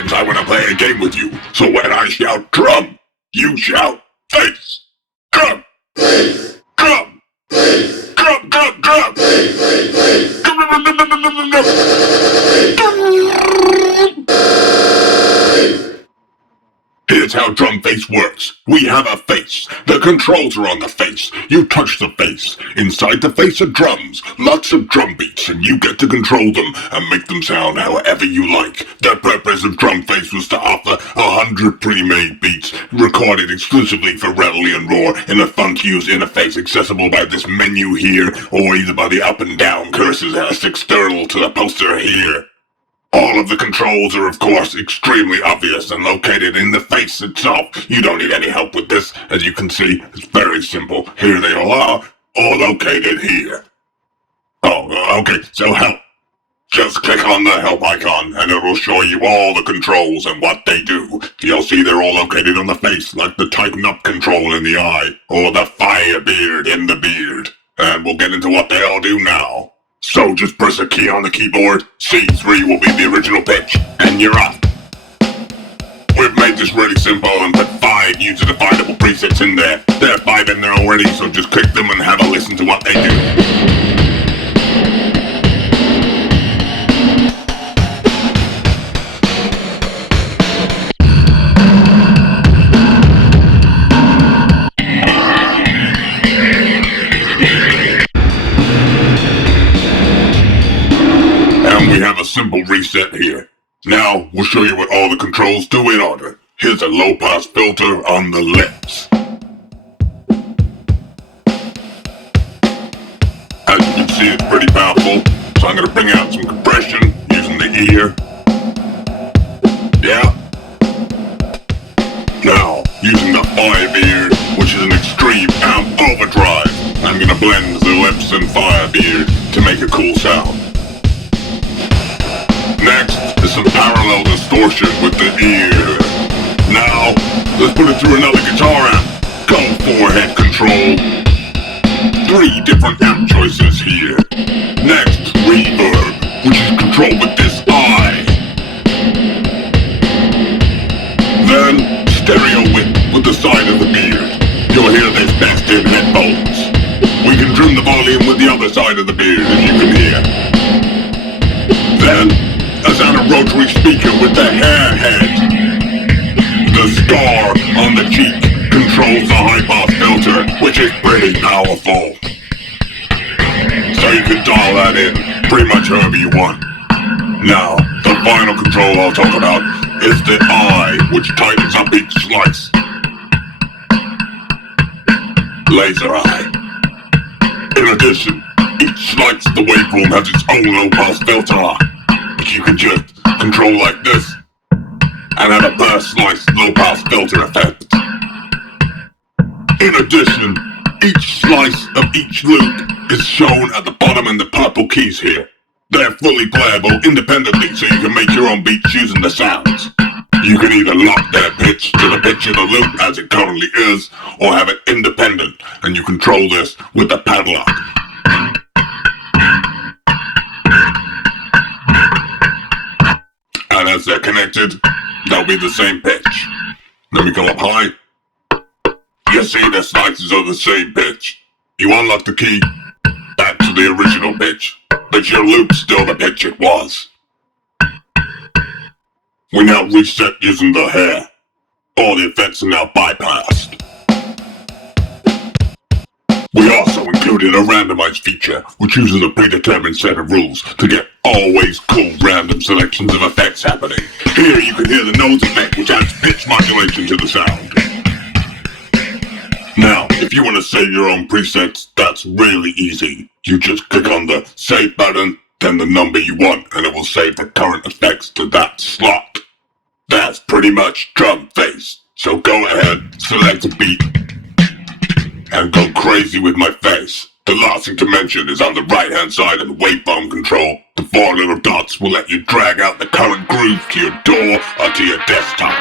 Sometimes I want to play a game with you, so when I shout drum, you shout face. Drum, face, drum, face, drum, drum, drum, face, face, face. Here's how DRUMFACE works. We have a face. The controls are on the face. You touch the face. Inside the face are drums. Lots of drum beats, and you get to control them and make them sound however you like. The purpose of DRUMFACE was to offer 100 pre-made beats, recorded exclusively for Readily and RAR in a fun-to-use interface accessible by this menu here, or either by the up and down cursors as external to the poster here. All of the controls are, of course, extremely obvious and located in the face itself. You don't need any help with this. As you can see, it's very simple. Here they all are, all located here. Oh, okay, so help. Just click on the help icon, and it will show you all the controls and what they do. You'll see they're all located on the face, like the tighten up control in the eye, or the fire beard in the beard. And we'll get into what they all do now. So just press a key on the keyboard, C3 will be the original pitch, and you're off. We've made this really simple and put 5 user-definable presets in there. There are 5 in there already, so just click them and have a listen to what they do. We have a simple reset here. Now, we'll show you what all the controls do in order. Here's a low-pass filter on the lips. As you can see, it's pretty powerful, so I'm going to bring out some compression using the ear. Yeah. Now, using the fire beard, which is an extreme amp overdrive, I'm going to blend the lips and fire beard to make a cool sound. Next is some parallel distortion with the ear. Now, let's put it through another guitar amp. Go forehead control. 3 different amp choices here. Next, reverb, which is controlled with this eye. Then, stereo width with the side of the beard. You'll hear this best in headphones. We can trim the volume with the other side of the beard, as you can hear. Then, on a rotary speaker with the hair head. The scar on the cheek controls the high-pass filter, which is pretty powerful. So you can dial that in pretty much however you want. Now, the final control I'll talk about is the eye, which tightens up each slice. Laser eye. In addition, each slice of the waveform has its own low-pass filter. You can just control like this and have a per slice low-pass filter effect. In addition, each slice of each loop is shown at the bottom in the purple keys here. They're fully playable independently, so you can make your own beats using the sounds. You can either lock their pitch to the pitch of the loop as it currently is, or have it independent, and you control this with the padlock. And as they're connected, they'll be the same pitch. Let me go up high. You see the slices are the same pitch. You unlock the key, back to the original pitch, but your loop's still the pitch it was. We now reset using the hair. All the effects are now bypassed. We also included a randomized feature, which uses a predetermined set of rules to get always cool random selections of effects happening. Here you can hear the nose effect, which adds pitch modulation to the sound. Now, if you want to save your own presets, that's really easy. You just click on the save button, then the number you want, and it will save the current effects to that slot. That's pretty much DRUMFACE. So go ahead, select a beat, and go crazy with my face. The last thing to mention is on the right hand side of the waveform control. The 4 little dots will let you drag out the current groove to your DAW or to your desktop.